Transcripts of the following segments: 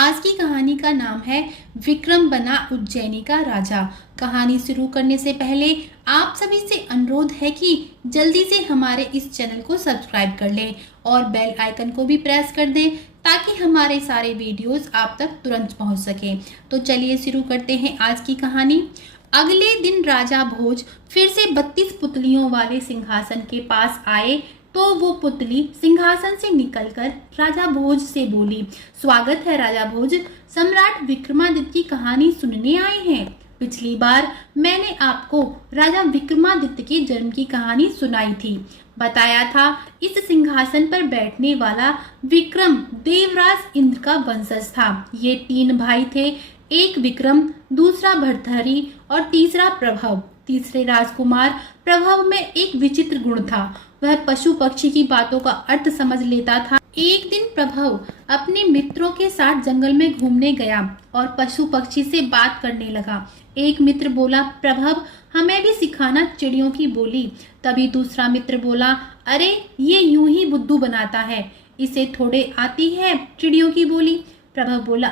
आज की कहानी का नाम है विक्रम बना उज्जैनी का राजा। कहानी शुरू करने से पहले आप सभी से अनुरोध है कि जल्दी से हमारे इस चैनल को सब्सक्राइब कर लें और बेल आइकन को भी प्रेस कर दें ताकि हमारे सारे वीडियोस आप तक तुरंत पहुंच सकें। तो चलिए शुरू करते हैं आज की कहानी। अगले दिन राजा भोज फिर से 32 पुतलियों वाले सिंहासन के पास आए तो वो पुतली सिंहासन से निकलकर राजा भोज से बोली, स्वागत है राजा भोज, सम्राट विक्रमादित्य की कहानी सुनने आए हैं। पिछली बार मैंने आपको राजा विक्रमादित्य के जन्म की कहानी सुनाई थी। बताया था इस सिंहासन पर बैठने वाला विक्रम देवराज इंद्र का वंशज था। ये 3 भाई थे, एक विक्रम, दूसरा भर्तहरि और तीसरा प्रभव। तीसरे राजकुमार प्रभव में एक विचित्र गुण था, वह पशु पक्षी की बातों का अर्थ समझ लेता था। एक दिन प्रभव अपने मित्रों के साथ जंगल में घूमने गया और पशु पक्षी से बात करने लगा। एक मित्र बोला, प्रभव हमें भी सिखाना चिड़ियों की बोली। तभी दूसरा मित्र बोला, अरे ये यूं ही बुद्धू बनाता है, इसे थोड़े आती है चिड़ियों की बोली। प्रभव बोला,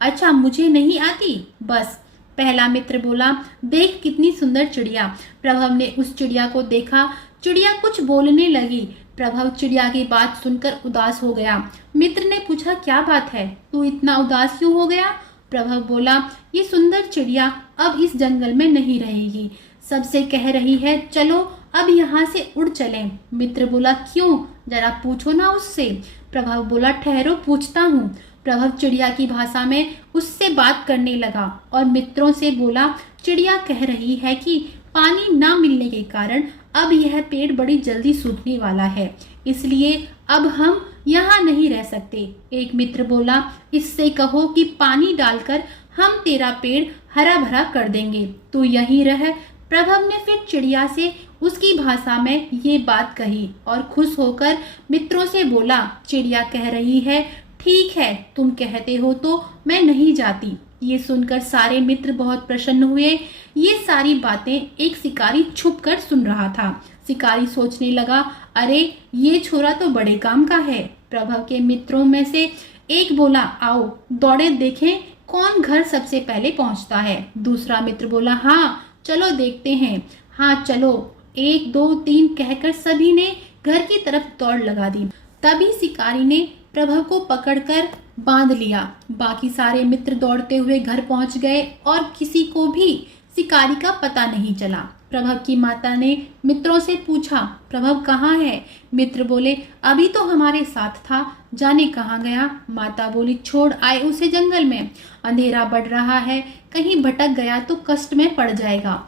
अच्छा मुझे नहीं आती बस। पहला मित्र बोला, देख कितनी सुंदर चिड़िया। प्रभव ने उस चिड़िया को देखा, चिड़िया कुछ बोलने लगी। प्रभव चिड़िया की बात सुनकर उदास हो गया। मित्र ने पूछा, क्या बात है, तू इतना उदास क्यों हो गया? प्रभव बोला, ये सुंदर चिड़िया अब इस जंगल में नहीं रहेगी, सबसे कह रही है चलो अब यहाँ से उड़ चलें। मित्र बोला, क्यों, जरा पूछो ना उससे। प्रभव बोला, ठहरो पूछता हूँ। प्रभव चिड़िया की भाषा में उससे बात करने लगा और मित्रों से बोला, चिड़िया कह रही है कि पानी ना मिलने के कारण अब यह पेड़ बड़ी जल्दी सूखने वाला है, इसलिए अब हम यहाँ नहीं रह सकते। एक मित्र बोला, इससे कहो कि पानी डालकर हम तेरा पेड़ हरा भरा कर देंगे, तू यहीं रह। प्रभव ने फिर चिड़िया से उसकी भाषा में ये बात कही और खुश होकर मित्रों से बोला, चिड़िया कह रही है ठीक है, तुम कहते हो तो मैं नहीं जाती। ये सुनकर सारे मित्र बहुत प्रसन्न हुए। ये सारी बातें एक शिकारी छुप कर सुन रहा था। शिकारी सोचने लगा, अरे ये छोरा तो बड़े काम का है। प्रभव के मित्रों में से एक बोला, आओ दौड़े देखें कौन घर सबसे पहले पहुंचता है। दूसरा मित्र बोला, हाँ चलो देखते हैं। हाँ चलो, 1 2 3 कहकर सभी ने घर की तरफ दौड़ लगा दी। तभी शिकारी ने प्रभव को पकड़कर बांध लिया। बाकी सारे मित्र दौड़ते हुए घर पहुंच गए और किसी को भी शिकारी का पता नहीं चला। प्रभव की माता ने मित्रों से पूछा, प्रभव कहाँ है? मित्र बोले, अभी तो हमारे साथ था, जाने कहाँ गया। माता बोली, छोड़ आए उसे जंगल में, अंधेरा बढ़ रहा है, कहीं भटक गया तो कष्ट में पड़ जाएगा।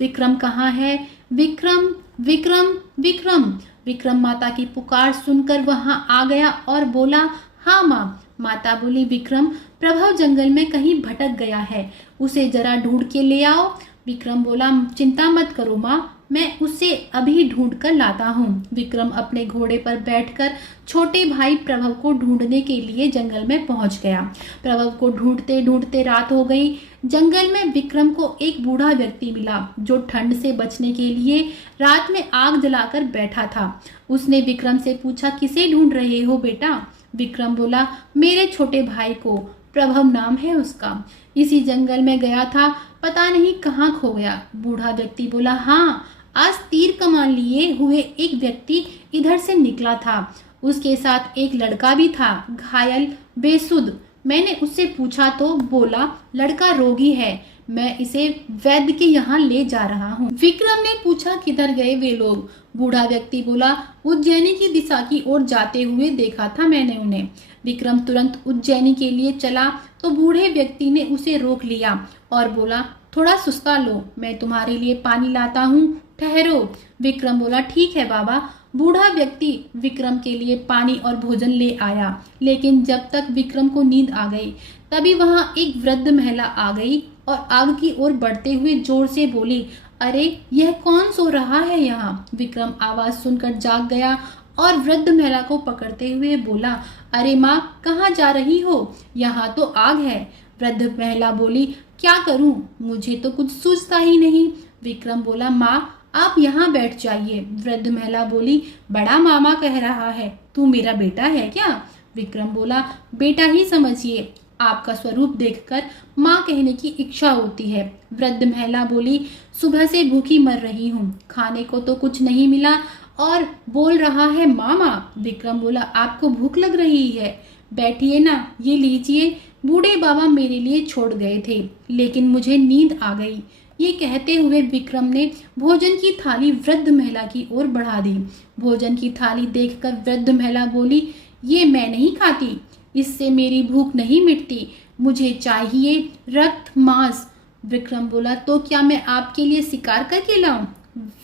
विक्रम कहाँ है? विक्रम विक्रम विक्रम। विक्रम माता की पुकार सुनकर वहां आ गया और बोला, हाँ माँ। माता बोली, विक्रम प्रभव जंगल में कहीं भटक गया है, उसे जरा ढूंढ के ले आओ। विक्रम बोला, चिंता मत करो माँ, मैं उसे अभी ढूंढ कर लाता हूँ। विक्रम अपने घोड़े पर बैठकर छोटे भाई प्रभव को ढूंढने के लिए जंगल में पहुंच गया। प्रभव को ढूंढते ढूंढते रात हो गई। जंगल में विक्रम को एक बूढ़ा व्यक्ति मिला जो ठंड से बचने के लिए रात में आग जलाकर बैठा था। उसने विक्रम से पूछा, किसे ढूंढ रहे हो बेटा? विक्रम बोला, मेरे छोटे भाई को, प्रभव नाम है उसका, इसी जंगल में गया था, पता नहीं कहाँ खो गया। बूढ़ा व्यक्ति बोला, हाँ आज तीर कमान लिए हुए एक व्यक्ति इधर से निकला था, उसके साथ एक लड़का भी था, घायल बेसुध। मैंने उससे पूछा तो बोला लड़का रोगी है, मैं इसे वैद्य के यहाँ ले जा रहा हूँ। विक्रम ने पूछा, किधर गए वे लोग? बूढ़ा व्यक्ति बोला, उज्जैनी की दिशा की ओर जाते हुए देखा था मैंने उन्हें। विक्रम तुरंत उज्जैनी के लिए चला तो बूढ़े व्यक्ति ने उसे रोक लिया और बोला, थोड़ा सुस्ता लो, मैं तुम्हारे लिए पानी लाता हूँ, ठहरो। विक्रम बोला, ठीक है बाबा। बूढ़ा व्यक्ति विक्रम के लिए पानी और भोजन ले आया, लेकिन जब तक विक्रम को नींद आ गई तभी वहां एक वृद्ध महिला आ गई और आग की ओर बढ़ते हुए जोर से बोली, अरे यह कौन सो रहा है यहाँ? विक्रम आवाज सुनकर जाग गया और वृद्ध महिला को पकड़ते हुए बोला, अरे माँ कहाँ जा रही हो? यहाँ तो आग है। वृद्ध महिला बोली, क्या करूं, मुझे तो कुछ सूझता ही नहीं। विक्रम बोला, माँ आप यहाँ बैठ जाइए। वृद्ध महिला बोली, बड़ा मामा कह रहा है, तू मेरा बेटा है क्या? विक्रम बोला, बेटा ही समझिए, आपका स्वरूप देखकर माँ कहने की इच्छा होती है। वृद्ध महिला बोली, सुबह से भूखी मर रही हूँ, खाने को तो कुछ नहीं मिला और बोल रहा है मामा। विक्रम बोला, आपको भूख लग रही है, बैठिए ना, ये लीजिए, बूढ़े बाबा मेरे लिए छोड़ गए थे, लेकिन मुझे नींद आ गई। ये कहते हुए विक्रम ने भोजन की थाली वृद्ध महिला की ओर बढ़ा दी। भोजन की थाली देखकर वृद्ध महिला बोली, ये मैं नहीं खाती, इससे मेरी भूख नहीं मिटती, मुझे चाहिए रक्त मांस। विक्रम बोला, तो क्या मैं आपके लिए शिकार करके लाऊं?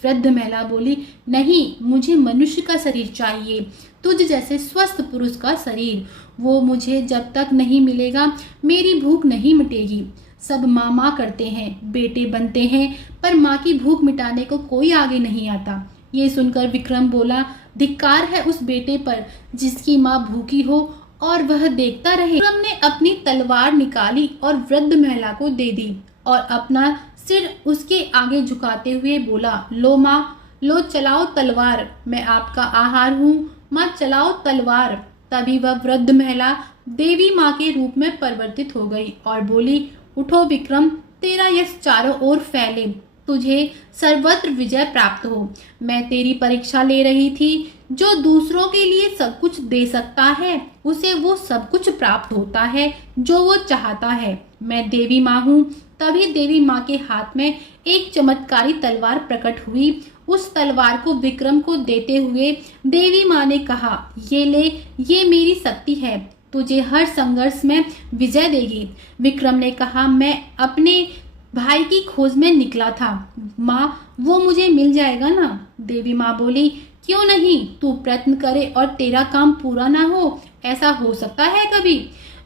वृद्ध महिला बोली, नहीं, मुझे मनुष्य का शरीर चाहिए, तुझ जैसे स्वस्थ पुरुष का शरीर। वो मुझे जब तक नहीं मिलेगा मेरी भूख नहीं मिटेगी। सब माँ माँ करते हैं, बेटे बनते हैं, पर माँ की भूख मिटाने को कोई आगे नहीं आता। ये सुनकर विक्रम बोला, धिक्कार है उस बेटे पर जिसकी माँ भूखी हो और वह देखता रहे। विक्रम ने अपनी तलवार निकाली और वृद्ध महिला को दे दी और अपना सिर उसके आगे झुकाते हुए बोला, लो माँ, लो चलाओ तलवार, मैं आपका आहार हूँ, माँ चलाओ तलवार। तभी वह वृद्ध महिला देवी माँ के रूप में परिवर्तित हो गई और बोली, उठो विक्रम, तेरा यश चारों ओर फैले, तुझे सर्वत्र विजय प्राप्त हो। मैं तेरी परीक्षा ले रही थी। जो दूसरों के लिए सब कुछ दे सकता है उसे वो सब कुछ प्राप्त होता है जो वो चाहता है। मैं देवी माँ हूँ। तभी देवी माँ के हाथ में एक चमत्कारी तलवार प्रकट हुई। उस तलवार को विक्रम को देते हुए देवी माँ ने कहा, ये ले, ये मेरी शक्ति है, तुझे हर संघर्ष में विजय देगी। विक्रम ने कहा, मैं अपने भाई की खोज में निकला था माँ, वो मुझे मिल जाएगा ना? देवी माँ बोली, क्यों नहीं, तू प्रयत्न करे और तेरा काम पूरा ना हो, ऐसा हो सकता है कभी?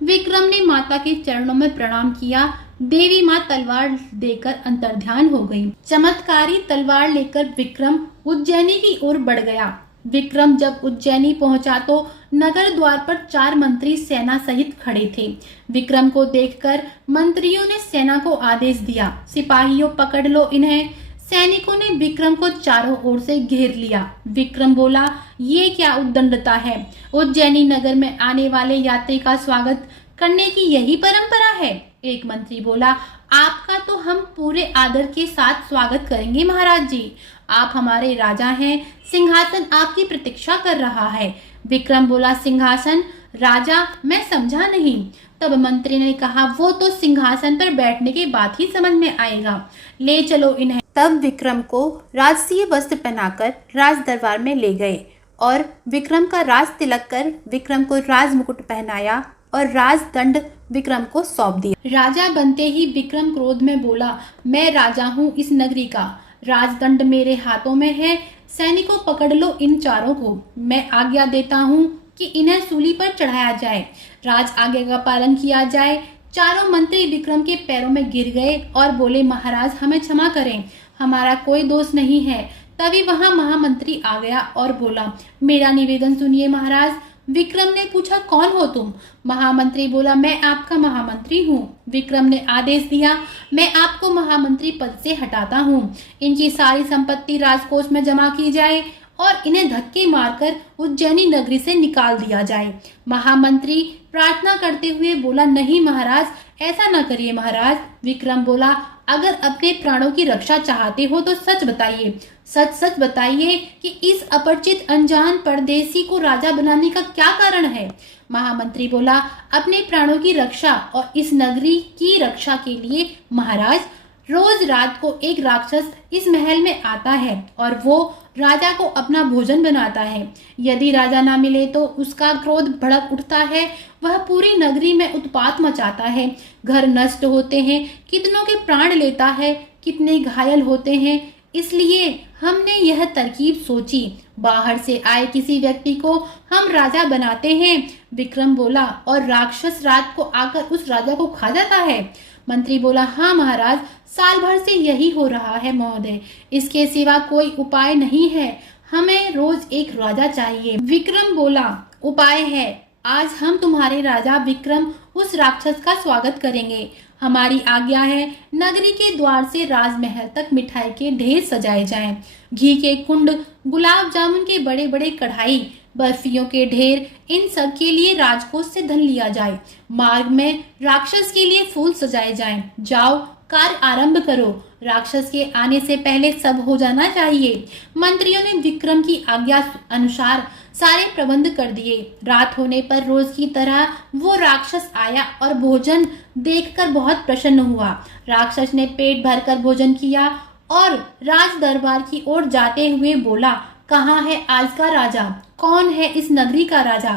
विक्रम ने माता के चरणों में प्रणाम किया। देवी माँ तलवार देकर अंतर्ध्यान हो गई। चमत्कारी तलवार लेकर विक्रम उज्जैनी की ओर बढ़ गया। विक्रम जब उज्जैनी पहुंचा तो नगर द्वार पर 4 मंत्री सेना सहित खड़े थे। विक्रम को देखकर मंत्रियों ने सेना को आदेश दिया, सिपाहियों पकड़ लो इन्हें। सैनिकों ने विक्रम को चारों ओर से घेर लिया। विक्रम बोला, ये क्या उद्दंडता है? उज्जैनी नगर में आने वाले यात्री का स्वागत करने की यही परंपरा है? एक मंत्री बोला, आपका तो हम पूरे आदर के साथ स्वागत करेंगे महाराज जी, आप हमारे राजा हैं, सिंहासन आपकी प्रतीक्षा कर रहा है। विक्रम बोला, सिंहासन? राजा? मैं समझा नहीं। तब मंत्री ने कहा, वो तो सिंहासन पर बैठने के बाद ही समझ में आएगा, ले चलो इन्हें। तब विक्रम को राजसीय वस्त्र पहनाकर राज दरबार में ले गए और विक्रम का राज तिलक कर विक्रम को राज मुकुट पहनाया और राजदंड विक्रम को सौंप दिया। राजा बनते ही विक्रम क्रोध में बोला, मैं राजा हूँ इस नगरी का, राजदंड मेरे हाथों में है, सैनिकों पकड़ लो इन चारों को। मैं आज्ञा देता हूँ कि इन्हें सूली पर चढ़ाया जाए, राज आज्ञा का पालन किया जाए। चारों मंत्री विक्रम के पैरों में गिर गए और बोले, महाराज हमें क्षमा करें, हमारा कोई दोष नहीं है। तभी वहां महामंत्री आ गया और बोला, मेरा निवेदन सुनिए महाराज। विक्रम ने पूछा, कौन हो तुम? महामंत्री बोला, मैं आपका महामंत्री हूँ। विक्रम ने आदेश दिया, मैं आपको महामंत्री पद से हटाता हूँ। इनकी सारी संपत्ति राजकोष में जमा की जाए और इन्हें धक्के मारकर उज्जैनी नगरी से निकाल दिया जाए। महामंत्री प्रार्थना करते हुए बोला, नहीं महाराज, ऐसा न करिए महाराज। विक्रम बोला, अगर अपने प्राणों की रक्षा चाहते हो तो सच बताइए, सच सच बताइए कि इस अपरिचित अनजान परदेसी को राजा बनाने का क्या कारण है? महामंत्री बोला, अपने प्राणों की रक्षा और इस नगरी की रक्षा के लिए महाराज। रोज रात को एक राक्षस इस महल में आता है और वो राजा को अपना भोजन बनाता है। यदि राजा ना मिले तो उसका क्रोध भड़क उठता है, वह पूरी नगरी में उत्पात मचाता है, घर नष्ट होते हैं, कितनों के प्राण लेता है, कितने घायल होते हैं। इसलिए हमने यह तरकीब सोची, बाहर से आए किसी व्यक्ति को हम राजा बनाते हैं। विक्रम बोला, और राक्षस रात को आकर उस राजा को खा जाता है? मंत्री बोला, हाँ महाराज, साल भर से यही हो रहा है महोदय, इसके सिवा कोई उपाय नहीं है, हमें रोज एक राजा चाहिए। विक्रम बोला, उपाय है, आज हम तुम्हारे राजा विक्रम उस राक्षस का स्वागत करेंगे। हमारी आज्ञा है, नगरी के द्वार से राजमहल तक मिठाई के ढेर सजाए जाएं, घी के कुंड, गुलाब जामुन के बड़े बड़े कढ़ाई, बर्फियों के ढेर, इन सब के लिए राजकोष से धन लिया जाए। मार्ग में राक्षस के लिए फूल सजाए जाएं। जाओ, कार्य आरंभ करो। राक्षस के आने से पहले सब हो जाना चाहिए। मंत्रियों ने विक्रम की आज्ञा अनुसार सारे प्रबंध कर दिए। रात होने पर रोज की तरह वो राक्षस आया और भोजन देखकर बहुत प्रसन्न हुआ। राक्षस ने पेट भरकर भोजन किया और राज दरबार की ओर जाते हुए बोला, कहाँ है आज का राजा? कौन है इस नगरी का राजा?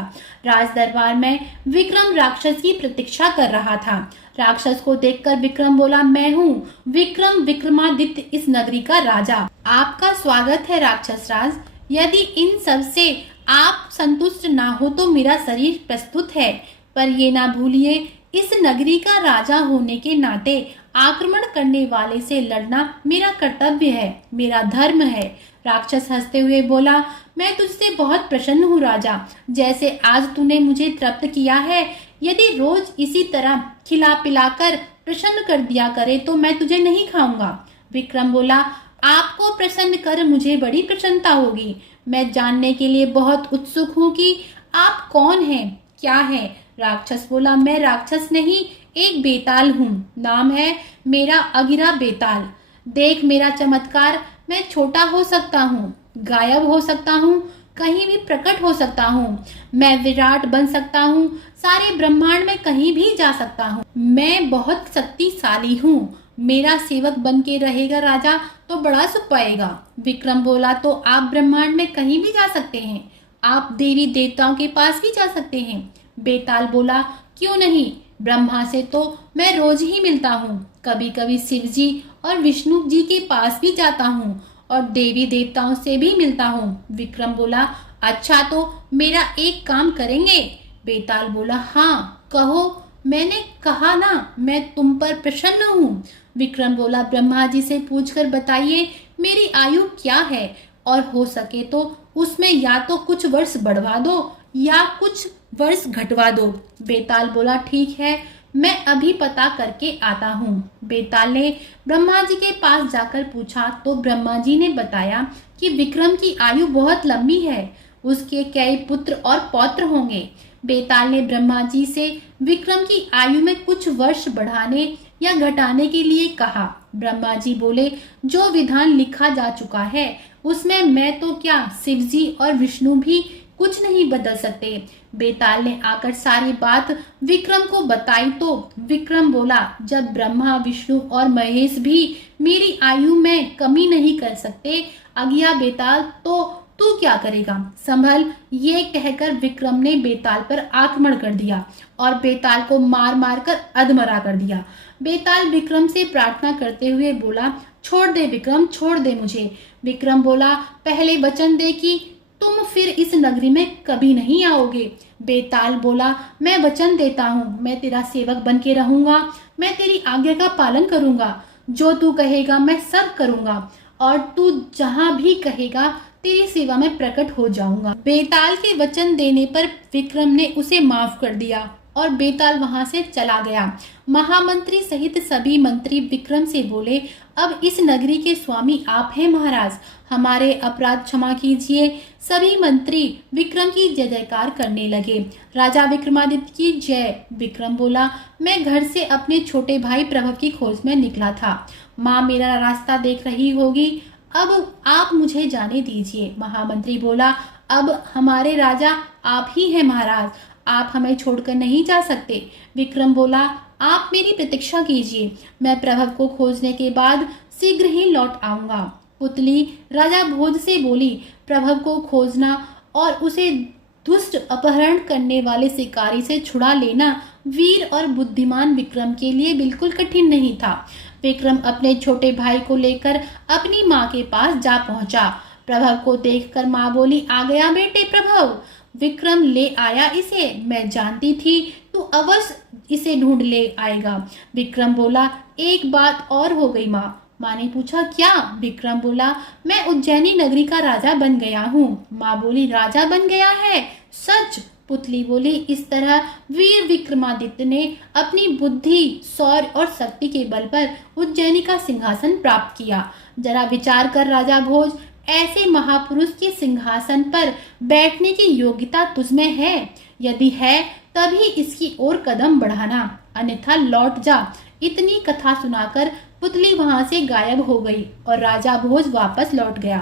राज दरबार में विक्रम राक्षस की प्रतीक्षा कर रहा था। राक्षस को देखकर विक्रम बोला, मैं हूँ विक्रम, विक्रमादित्य, इस नगरी का राजा। आपका स्वागत है राक्षस राज। यदि इन सब से आप संतुष्ट ना हो तो मेरा शरीर प्रस्तुत है, पर ये ना भूलिए, इस नगरी का राजा होने के नाते आक्रमण करने वाले से लड़ना मेरा कर्तव्य है, मेरा धर्म है। राक्षस हंसते हुए बोला, मैं तुझसे बहुत प्रसन्न हूँ राजा। जैसे आज तूने मुझे तृप्त किया है, यदि रोज इसी तरह खिला पिलाकर प्रसन्न कर दिया करे तो मैं तुझे नहीं खाऊंगा। विक्रम बोला, आपको प्रसन्न कर मुझे बड़ी प्रसन्नता होगी। मैं जानने के लिए बहुत उत्सुक हूँ कि आप कौन हैं, क्या है? राक्षस बोला, मैं राक्षस नहीं, एक बेताल हूँ। नाम है मेरा अगिरा बेताल। देख मेरा चमत्कार, मैं छोटा हो सकता हूँ, गायब हो सकता हूँ, कहीं भी प्रकट हो सकता हूँ। मैं विराट बन सकता हूँ, सारे ब्रह्मांड में कहीं भी जा सकता हूँ। मैं बहुत शक्तिशाली हूँ। मेरा सेवक बन के रहेगा राजा तो बड़ा सुख पाएगा। विक्रम बोला, तो आप ब्रह्मांड में कहीं भी जा सकते हैं, आप देवी देवताओं के पास भी जा सकते हैं। बेताल बोला, क्यों नहीं, ब्रह्मा से तो मैं रोज ही मिलता हूँ, कभी कभी शिव जी और विष्णु जी के पास भी जाता हूँ और देवी देवताओं से भी मिलता हूँ। विक्रम बोला, अच्छा तो मेरा एक काम करेंगे? बेताल बोला, हाँ कहो। मैंने कहा ना, मैं तुम पर प्रसन्न हूँ। विक्रम बोला, ब्रह्मा जी से पूछकर बताइए मेरी आयु क्या है, और हो सके तो उसमें या तो कुछ वर्ष बढ़वा दो या कुछ वर्ष घटवा दो। बेताल बोला, ठीक है, मैं अभी पता करके आता हूँ। बेताल ने ब्रह्मा जी के पास जाकर पूछा तो ब्रह्मा जी ने बताया कि विक्रम की आयु बहुत लंबी है, उसके कई पुत्र और पौत्र होंगे। बेताल ने ब्रह्मा जी से विक्रम की आयु में कुछ वर्ष बढ़ाने या घटाने के लिए कहा। ब्रह्मा जी बोले, जो विधान लिखा जा चुका है उसमें मैं तो क्या, शिव जी और विष्णु भी कुछ नहीं बदल सकते। बेताल ने आकर सारी बात विक्रम को बताई तो विक्रम बोला, जब ब्रह्मा, विष्णु और महेश भी मेरी आयु में कमी नहीं कर सकते, अगिया बेताल तो तू क्या करेगा, संभल। ये कहकर विक्रम ने बेताल पर आक्रमण कर दिया और बेताल को मार मार कर अधमरा कर दिया। बेताल विक्रम से प्रार्थना करते हुए बोला, छोड़ दे विक्रम, छोड़ दे मुझे। विक्रम बोला, पहले वचन दे कि तुम फिर इस नगरी में कभी नहीं आओगे। बेताल बोला, मैं वचन देता हूँ, मैं तेरा सेवक बन के रहूंगा, मैं तेरी आज्ञा का पालन करूंगा, जो तू कहेगा मैं सब करूंगा और तू जहाँ भी कहेगा तेरी सेवा में प्रकट हो जाऊंगा। बेताल के वचन देने पर विक्रम ने उसे माफ कर दिया और बेताल वहां से चला गया। महामंत्री सहित सभी मंत्री विक्रम से बोले, अब इस नगरी के स्वामी आप हैं महाराज, हमारे अपराध क्षमा कीजिए। सभी मंत्री विक्रम की जय जयकार करने लगे। राजा विक्रमादित्य की जय। विक्रम बोला, मैं घर से अपने छोटे भाई प्रभव की खोज में निकला था। माँ मेरा रास्ता देख रही होगी, अब आप मुझे जाने दीजिए। महामंत्री बोला, अब हमारे राजा आप ही हैं महाराज, आप हमें छोड़कर नहीं जा सकते। विक्रम बोला, आप मेरी प्रतीक्षा कीजिए, मैं प्रभव को खोजने के बाद शीघ्र ही लौट आऊंगा। पुतली राजा भोज से बोली, प्रभव को खोजना और उसे दुष्ट अपहरण करने वाले शिकारी से छुड़ा लेना वीर और बुद्धिमान विक्रम के लिए बिल्कुल कठिन नहीं था। विक्रम अपने छोटे भाई को लेकर अपनी माँ के पास जा पहुंचा। प्रभव को देखकर माँ बोली, आ गया बेटे प्रभव। विक्रम ले आया इसे, मैं जानती थी तू अवश्य इसे ढूंढ ले आएगा। विक्रम बोला, एक बात और हो गई माँ। माँ ने पूछा, क्या? विक्रम बोला, मैं उज्जैनी नगरी का राजा बन गया हूँ। माँ बोली, राजा बन गया है? सच? पुतली बोली, इस तरह वीर विक्रमादित्य ने अपनी बुद्धि, शौर्य और शक्ति के बल पर उज्जैनी का सिंहासन प्राप्त किया। जरा विचार कर राजा भोज, ऐसे महापुरुष के सिंहासन पर बैठने की योग्यता तुझमें है? यदि है तभी इसकी ओर कदम बढ़ाना, अन्यथा लौट जा। इतनी कथा सुनाकर पुतली वहां से गायब हो गई और राजा भोज वापस लौट गया।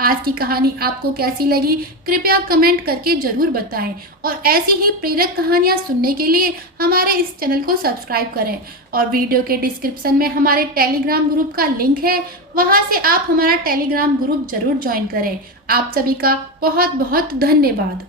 आज की कहानी आपको कैसी लगी कृपया कमेंट करके जरूर बताएं और ऐसी ही प्रेरक कहानियां सुनने के लिए हमारे इस चैनल को सब्सक्राइब करें। और वीडियो के डिस्क्रिप्शन में हमारे टेलीग्राम ग्रुप का लिंक है, वहां से आप हमारा टेलीग्राम ग्रुप जरूर ज्वाइन करें। आप सभी का बहुत बहुत धन्यवाद।